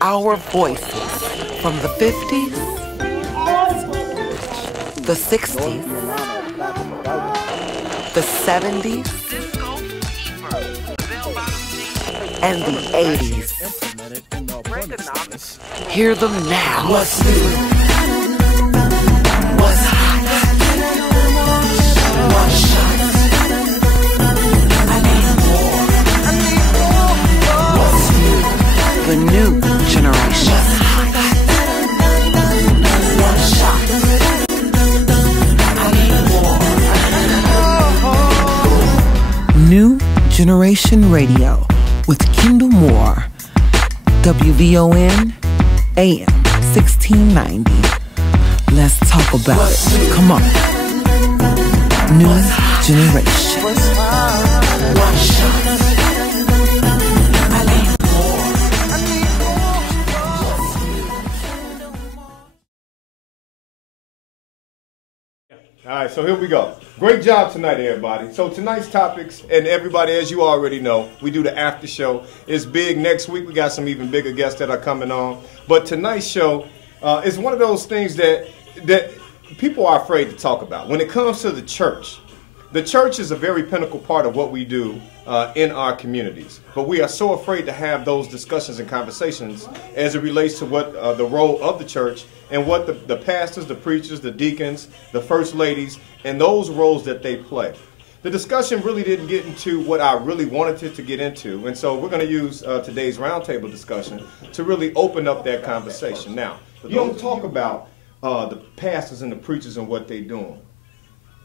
Our voices from the 50s, the 60s, the 70s, and the 80s. Hear them now. What's new? What's hot? What's shot? I need more. What's new? The new generation. What's shot? I need more. New Generation Radio with Kendall Moore. WVON AM 1690. Let's talk about it. Come on. New Generation. All right, so here we go. Great job tonight, everybody. So tonight's topics, and everybody, as you already know, we do the after show. It's big. Next week, we got some even bigger guests that are coming on. But tonight's show is one of those things that people are afraid to talk about. When it comes to the church is a very pinnacle part of what we do in our communities. But we are so afraid to have those discussions and conversations as it relates to what the role of the church and what the pastors, the preachers, the deacons, the first ladies, and those roles that they play. The discussion really didn't get into what I really wanted it to get into, and so we're going to use today's roundtable discussion to really open up that conversation. Now, you don't talk about the pastors and the preachers and what they're doing.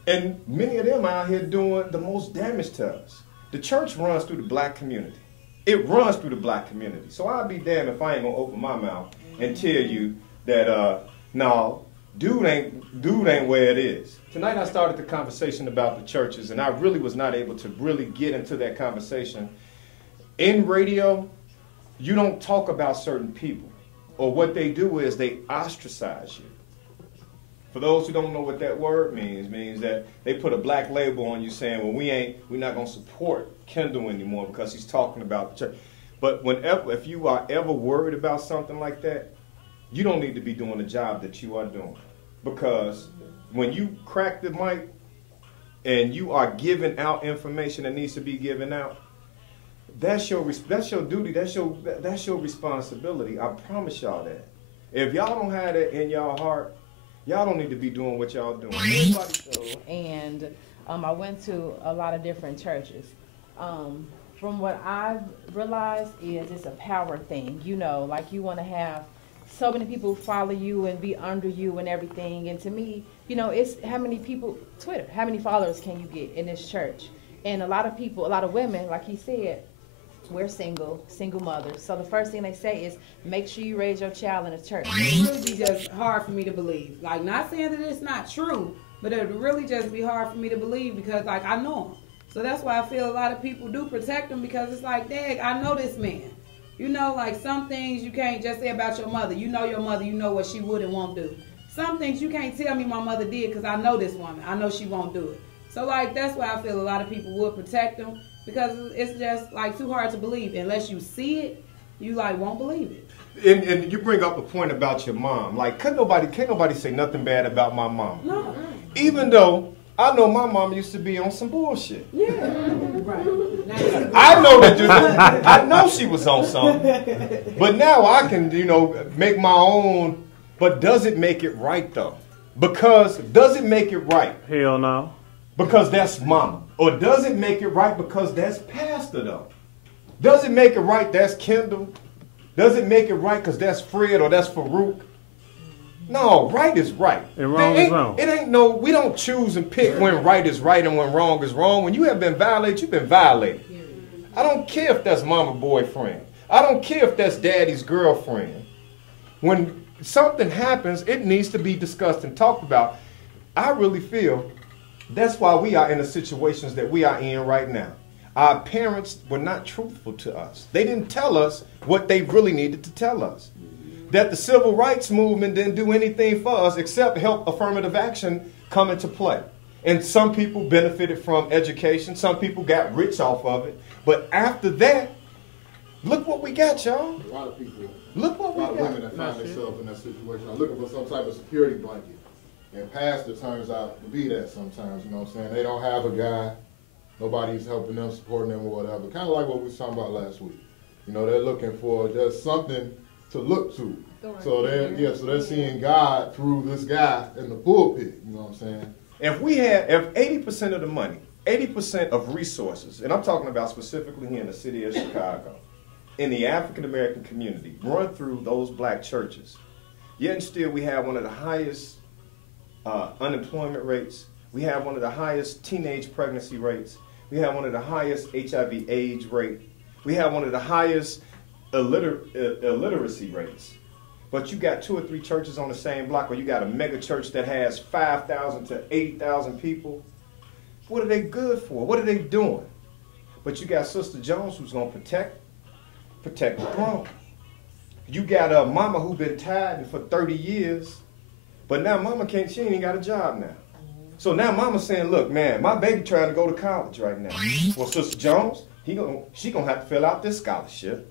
And many of them are out here doing the most damage to us. The church runs through the black community. It runs through the black community. So I'll be damned if I ain't going to open my mouth and tell you that, no, dude ain't where it is. Tonight I started the conversation about the churches, and I really was not able to really get into that conversation. In radio, you don't talk about certain people, or what they do is they ostracize you. For those who don't know what that word means that they put a black label on you saying, well, we're not going to support Kendall anymore because he's talking about the church. But if you are ever worried about something like that, you don't need to be doing the job that you are doing. Because when you crack the mic and you are giving out information that needs to be given out, that's your duty, that's your responsibility. I promise y'all that. If y'all don't have that in y'all heart, y'all don't need to be doing what y'all doing. And I went to a lot of different churches. From what I've realized is it's a power thing. You know, like you want to have so many people follow you and be under you and everything. And to me, you know, it's how many people, Twitter, how many followers can you get in this church? And a lot of people, a lot of women, like he said, we're single mothers. So the first thing they say is, make sure you raise your child in a church. It would be just hard for me to believe. Like, not saying that it's not true, but it would really just be hard for me to believe because, like, I know him. So that's why I feel a lot of people do protect him because it's like, dang, I know this man. You know, like some things you can't just say about your mother. You know your mother, you know what she would and won't do. Some things you can't tell me my mother did because I know this woman. I know she won't do it. So, like, that's why I feel a lot of people would protect him. Because it's just, like, too hard to believe. Unless you see it, you, like, won't believe it. And you bring up a point about your mom. Like, can't nobody say nothing bad about my mom. No. Even though I know my mom used to be on some bullshit. Yeah. Right. I know she was on something. But now I can, you know, make my own. But does it make it right, though? Because does it make it right? Hell no. Because that's mama. Or does it make it right because that's pastor, though? Does it make it right that's Kendall? Does it make it right because that's Fred or that's Farouk? No, right is right. And wrong is wrong. It ain't no, we don't choose and pick when right is right and when wrong is wrong. When you have been violated, you've been violated. I don't care if that's mama boyfriend. I don't care if that's daddy's girlfriend. When something happens, it needs to be discussed and talked about. I really feel that's why we are in the situations that we are in right now. Our parents were not truthful to us. They didn't tell us what they really needed to tell us. That the civil rights movement didn't do anything for us except help affirmative action come into play. And some people benefited from education. Some people got rich off of it. But after that, Look what we got, y'all. A lot of people, Look what we a lot of got. women that find themselves in that situation are looking for some type of security blanket. And pastor turns out to be that sometimes, you know what I'm saying? They don't have a guy, nobody's helping them, supporting them or whatever. Kind of like what we was talking about last week. You know, they're looking for just something to look to. So they're seeing God through this guy in the pulpit, you know what I'm saying? If 80% of the money, 80% of resources, and I'm talking about specifically here in the city of Chicago, in the African American community, run through those black churches, yet and still we have one of the highest unemployment rates. We have one of the highest teenage pregnancy rates. We have one of the highest HIV/AIDS rate. We have one of the highest illiteracy rates. But you got 2 or 3 churches on the same block, or you got a mega church that has 5,000 to 80,000 people. What are they good for? What are they doing? But you got Sister Jones who's going to protect the throne. You got a mama who been tithing for 30 years, but now mama she ain't got a job now. So now mama's saying, look, man, my baby trying to go to college right now. Well, Sister Jones, she gonna have to fill out this scholarship,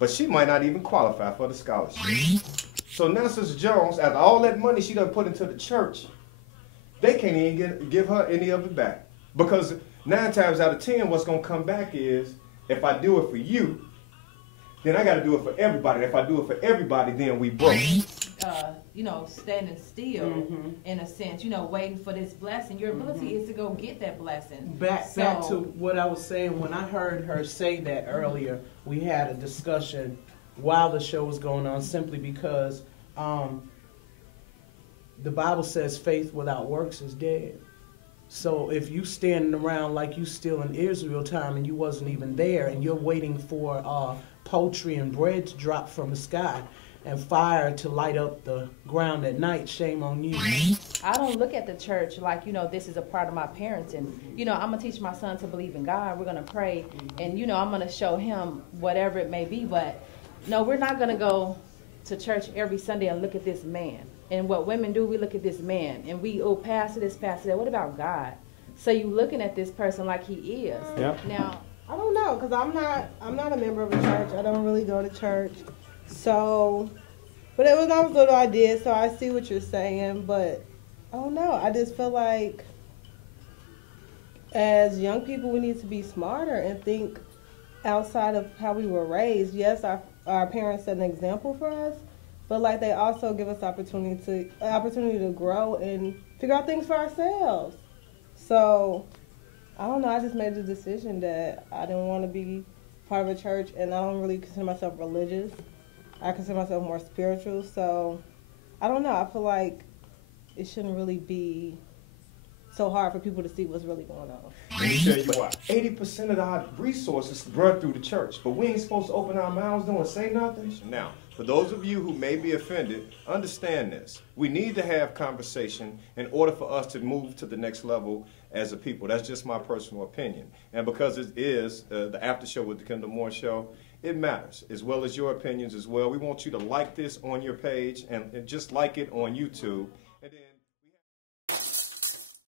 but she might not even qualify for the scholarship. So now Sister Jones, after all that money she done put into the church, they can't even give her any of it back. Because 9 times out of 10, what's gonna come back is, if I do it for you, then I gotta do it for everybody. If I do it for everybody, then we broke. Standing still in a sense, waiting for this blessing. Your ability is to go get that blessing. Back to what I was saying, when I heard her say that earlier, we had a discussion while the show was going on, simply because the Bible says faith without works is dead. So if you standing around like you still in Israel time and you wasn't even there, and you're waiting for poultry and bread to drop from the sky and fire to light up the ground at night, shame on you. I don't look at the church like, this is a part of my parenting. I'm going to teach my son to believe in God. We're going to pray, and, I'm going to show him whatever it may be. But, no, we're not going to go to church every Sunday and look at this man. And what women do, we look at this man, and we, pastor this, pastor that. What about God? So you looking at this person like he is. Yep. Now, I don't know, because I'm not a member of a church. I don't really go to church. So, but it was always what I did, so I see what you're saying, but I don't know. I just feel like as young people, we need to be smarter and think outside of how we were raised. Yes, our parents set an example for us, but like they also give us opportunity to grow and figure out things for ourselves. So, I don't know. I just made the decision that I didn't want to be part of a church, and I don't really consider myself religious. I consider myself more spiritual, so I don't know. I feel like it shouldn't really be so hard for people to see what's really going on. Let me tell you why. 80% of our resources run through the church, but we ain't supposed to open our mouths and say nothing. Now, for those of you who may be offended, understand this. We need to have conversation in order for us to move to the next level as a people. That's just my personal opinion. And because it is the after show with the Kendall Moore Show, it matters, as well as your opinions as well. We want you to like this on your page and just like it on YouTube.